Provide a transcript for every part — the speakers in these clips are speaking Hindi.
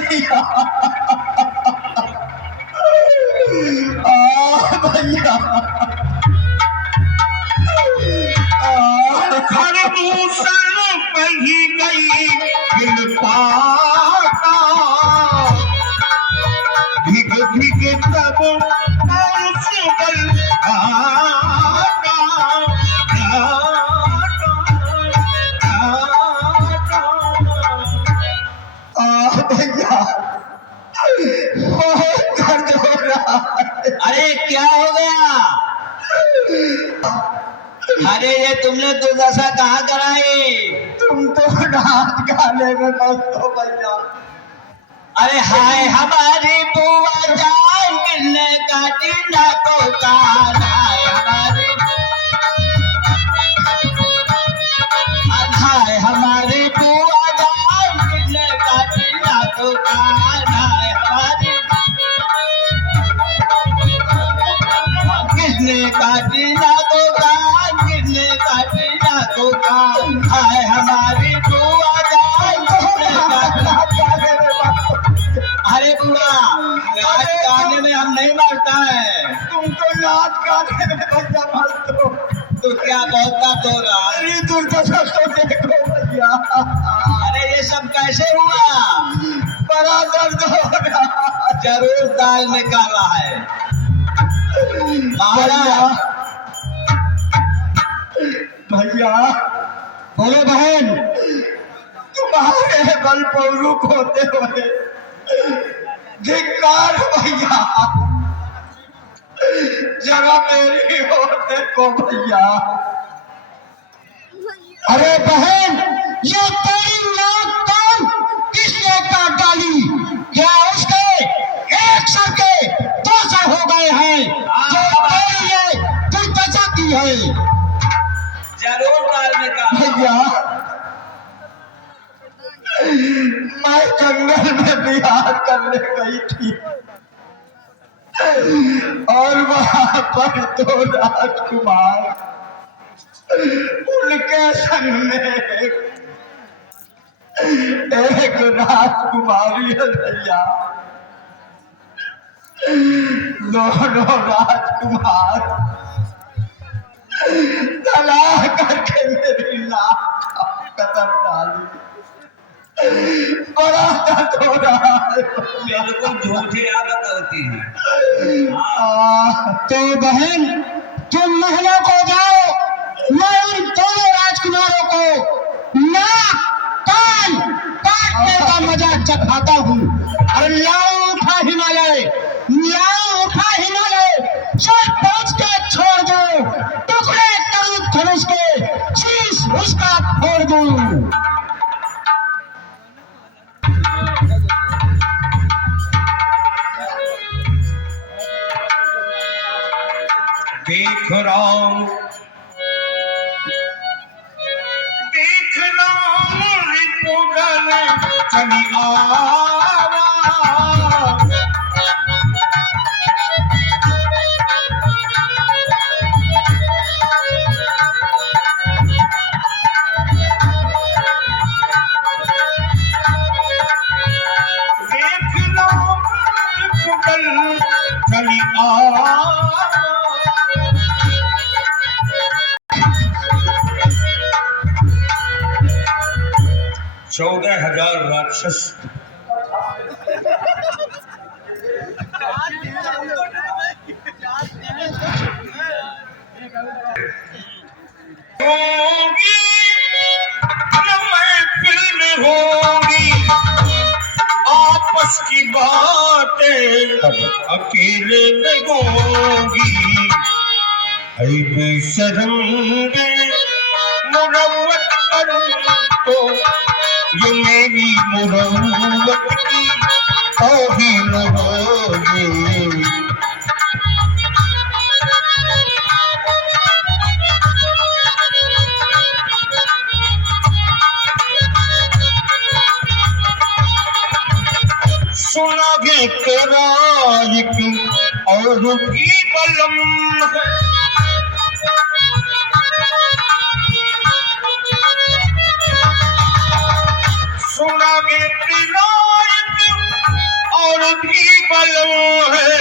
भैया भैया खरबूसर बही गई दिल पाता भीग भीग तब सुगल भैया बहुत दर्द हो रहा है। अरे क्या हो गया? अरे ये तुमने दुर्दशा कहाँ कराई? तुम तो नाच गाने में मस्त हो भैया। अरे हाय हमारी बुआ जान मिलने का डीना को कान हाय हमारी बुआ जान मिलने का डीना को कान हाय हमारी किसने काटी ना को कान किसने काटी ना को कान हाय हमारी बुआ जान अरे बुआ नाच गाने में हम नहीं मारता है। तुम तो नाच गाने में भैया मस्त हो। तो क्या बहुत दर्द हो रहा है? अरे दुर्दशा तो देखो भैया। अरे ये सब कैसे हुआ? बड़ा दर्द हो रहा। जरूर दाल निकाला है भैया भैया बोलो बहन। तुम्हारे बल पौरुक होते हुए धिक्कार भैया। जरा मेरी ओर देखो भैया। अरे बहन ये तेरी नाक कान किसने काट डाली? क्या उसके एक सर के दो सर हो गए हैं जो तेरी ये दुर्दशा की है? जरूर दाल निकाल भैया मैं जंगल में बिहार करने गई थी और वहां पर दो राजकुमार उनके संग में एक राजकुमारी है भैया। दोनों राजकुमार तलाश करके मेरी नाक कदम डाली। बड़ा दर्द हो रहा है। बिल्कुल झूठी आदत होती है। तो बहन तुम महलों को जाओ, मैं उन दोनों राजकुमारों को नाक कान काटने का मजा चखाता हूँ। और लाओ उठा हिमालय, लाओ उठा हिमालय, चल पहुँच के छोड़ दो, टुकड़े करूँ धनुष के, शीश उसका फोड़ दूँ। देख राम रिपोर्टर चली आवा देख राम रिपोर्टर चली आवा 14,000 राक्षस होगी महफिल होगी आपस की बातें अकेले में होगी बेशरम मुरव्वत करूं तो ये मेरी मुरव्वत की तौहीन होगी। सुनोगे तेरा एक और भी बलम है सुनोगे तेरा एक और भी बलम है,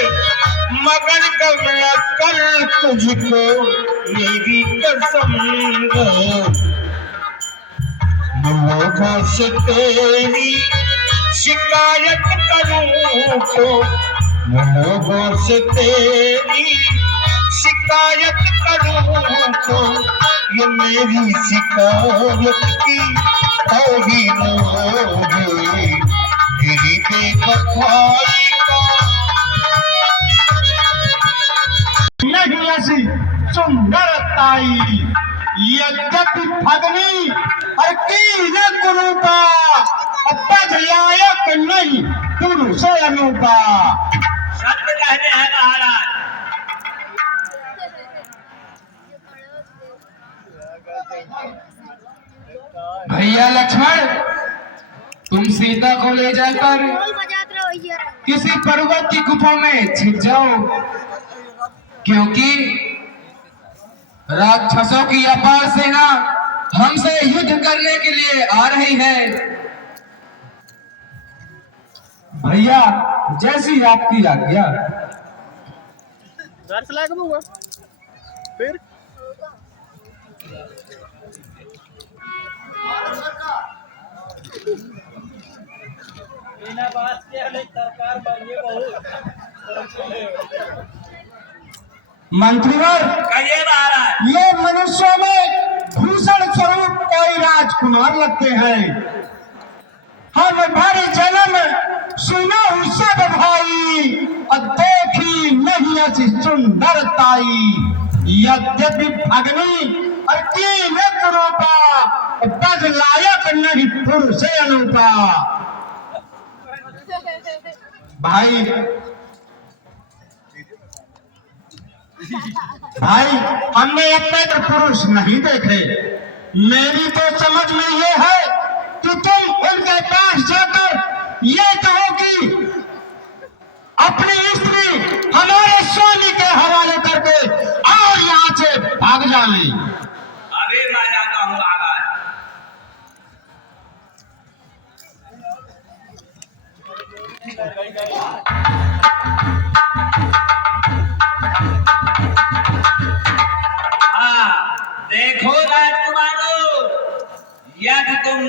मगर कब न कर तुझको मेरी कसम है। लोगों से तेरी शिकायत करूं तो, लोगों से तेरी शिकायत करूं तो, ये मेरी शिकायत की तौहीन होगी। तेरी बेवफाई का नहीं ऐसी सुंदरताई, यद्यपि भगनी और कीन कुरूपा, पद लायक नहीं पुरुष अनुपा। सत्य कहते हैं महाराज। भैया लक्ष्मण, तुम सीता को ले जाकर किसी पर्वत की गुफा में छिप जाओ, क्योंकि राक्षसों की अपार सेना हमसे युद्ध करने के लिए आ रही है। भैया जैसी आपकी आज्ञा। फिर बिना बात के हमें सरकार मांगे बहुत। मंत्रीवर, कहिए महाराज। ये मनुष्यों में भूषण स्वरूप कोई राजकुमार लगते हैं। हम भारी जन्म सुना सब भाई, और देखी नहीं ऐसी सुंदरताई। यद्यपि भगनी और कीन रूपा, पद लायक नहीं पुरुष अनुपा। भाई हमने अब तक पुरुष नहीं देखे। मेरी तो समझ में ये है कि तुम उनके पास जाकर ये कहो कि अपनी स्त्री हमारे स्वामी के हवाले करके और यहाँ से भाग जाए। अभी मैं जाता हूँ महाराज। देखो राजकुमारों, यदि तुम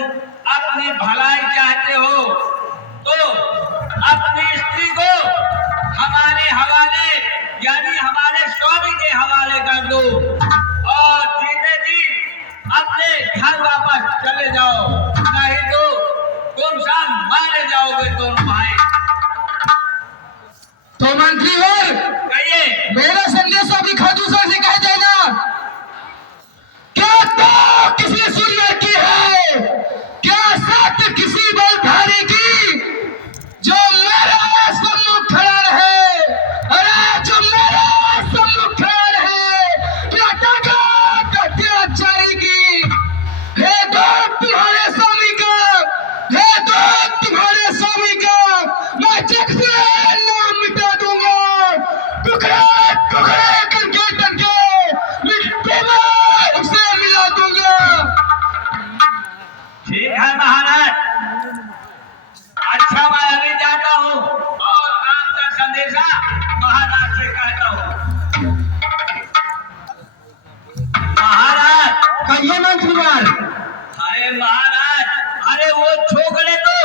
अपनी भलाई चाहते हो तो अपनी स्त्री को हमारे हवाले यानी हमारे स्वामी के हवाले कर दो और जीते जी अपने घर वापस चले जाओ, नहीं तो तुम सब मारे जाओगे दोनों भाई। तो मंत्रीवर, कहिए। मेरा संदेश अभी खाटू सर से कह देना। क्या तो किसी सूर्य की है, क्या सत्य किसी बलधारी की, जो मेरे सम्मुख खड़ा रहे। अरे जो मेरे सम्मुख खड़ा रहे, क्या ताकत अत्याचारी की। हे दूत तुम्हारे स्वामी का, हे दूत तुम्हारे स्वामी का, मैं जग से नाम मिटा दूंगा। टुकड़े टुकड़े करके करके मिट्टी में उसे मिला दूंगा। ठीक है महाराज, अच्छा मैं अभी जाता हूँ और आपका संदेशा महाराज से कहता हूँ। महाराज। कहिए मंत्रीवर। अरे महाराज, अरे वो छोकरे तो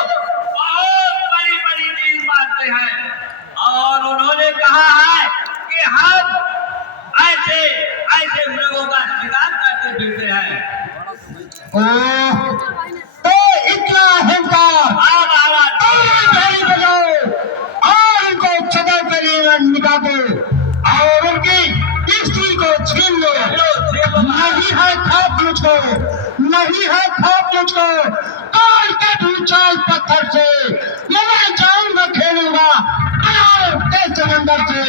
बहुत बड़ी बड़ी चीज मारते हैं और उन्होंने कहा है कि हम ऐसे ऐसे मृगों का शिकार करते फिरते हैं। तो इतना अहंकार, ताली बजाओ और उनको छतर के लिए मिटा दो और उनकी स्त्री को छीन लो। नहीं है खौफ मुझको, नहीं है खौफ मुझको। काल के भूचाल पत्थर से मैं जाऊंगा, खेलूंगा के समंदर से।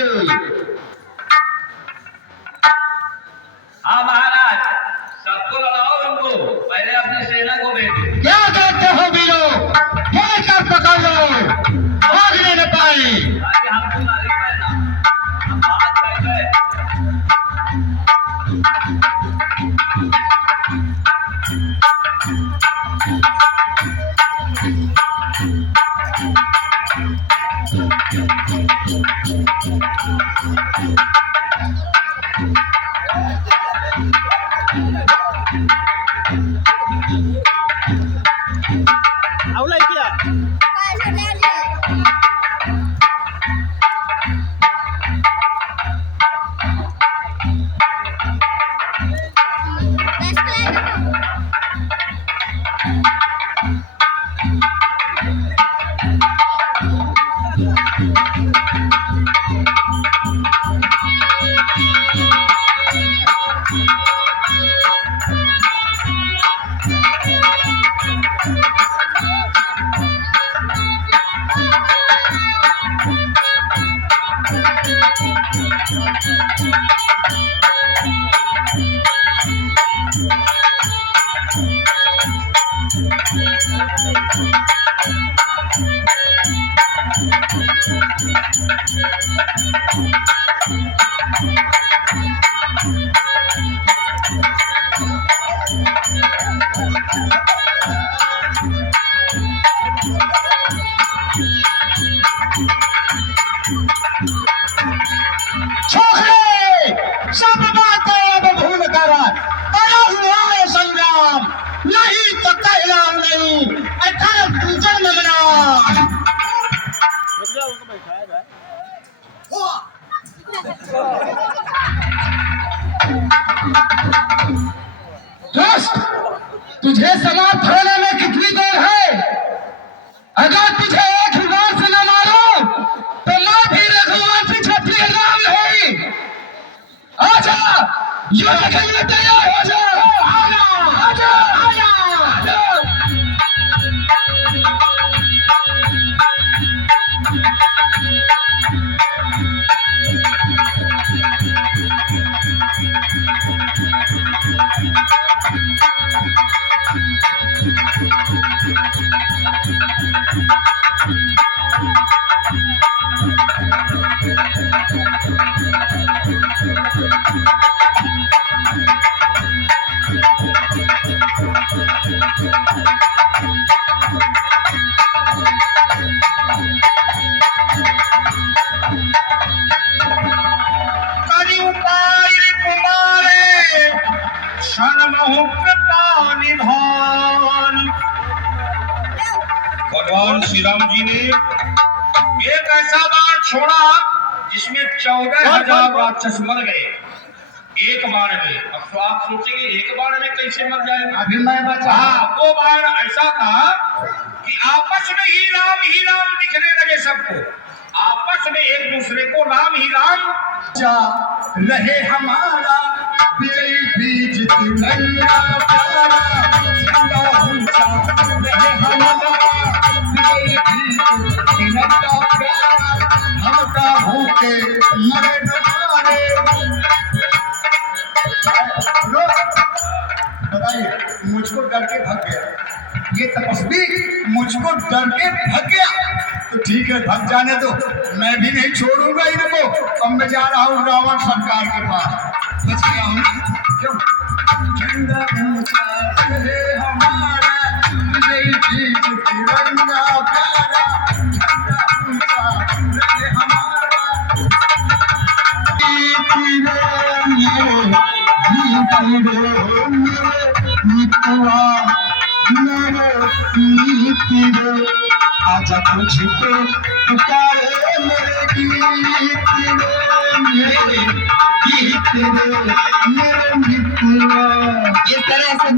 हाँ महाराज, सबको लड़ाओ उनको, पहले अपनी सेना को भेजो। क्या कहते हो वीरो, लेकर पकड़ लो, भागने न पाए। अरे हम तो नहीं पहना, हम बात कर गए। आवला क्या छोकरे सब बातें अब भूल कर करा हुआ है संग्राम, नहीं तो कहलाम नहीं अथर पूजन मिलना। रुक जाओ उनको बैठाया जाए दोस्त, तुझे समाप्त होने में कितनी देर है? अगर तुझे एक ही बार से न मारो तो मैं भी रघुवंशी क्षत्रिय राम नहीं। आजा, युद्ध के लिए तैयार हो जा। आजा, आजा, आजा, आजा। करी उपाय कुमारे क्षण मुहूर्ता निधान। भगवान श्री राम जी ने एक ऐसा बाण छोड़ा जिसमें 14,000 राक्षस मर गए एक बाण में। अब तो आप सोचेंगे एक बाण में कैसे मर जाएगा? अभी मैं बचा। हाँ, वो बाण ऐसा था कि आपस में ही राम दिखने लगे सबको। आपस में एक दूसरे को राम ही राम रहे हमारा विजय बीज तिरंगा प्यारा, झंडा ऊंचा रहे हमारा विजय बीज तिरंगा प्यारा, हमका भूखे मरे न मारे। बताइए, मुझको डर के भाग गया ये तपस्वी, मुझको डर के भाग गया तो ठीक है, भाग जाने दो, मैं भी नहीं छोड़ूंगा इनको। अब मैं जा रहा हूँ रावण सरकार के पास, बच गया हूँ। क्यों? झंडा ऊंचा रहे हमारा विजय बीज तिरंगा प्यारा, झंडा ऊंचा रहे हमारा। आजा तुझको पुकारे मेरे गीत रे, मेरे गीत रे, मेरे मित्र। इस तरह से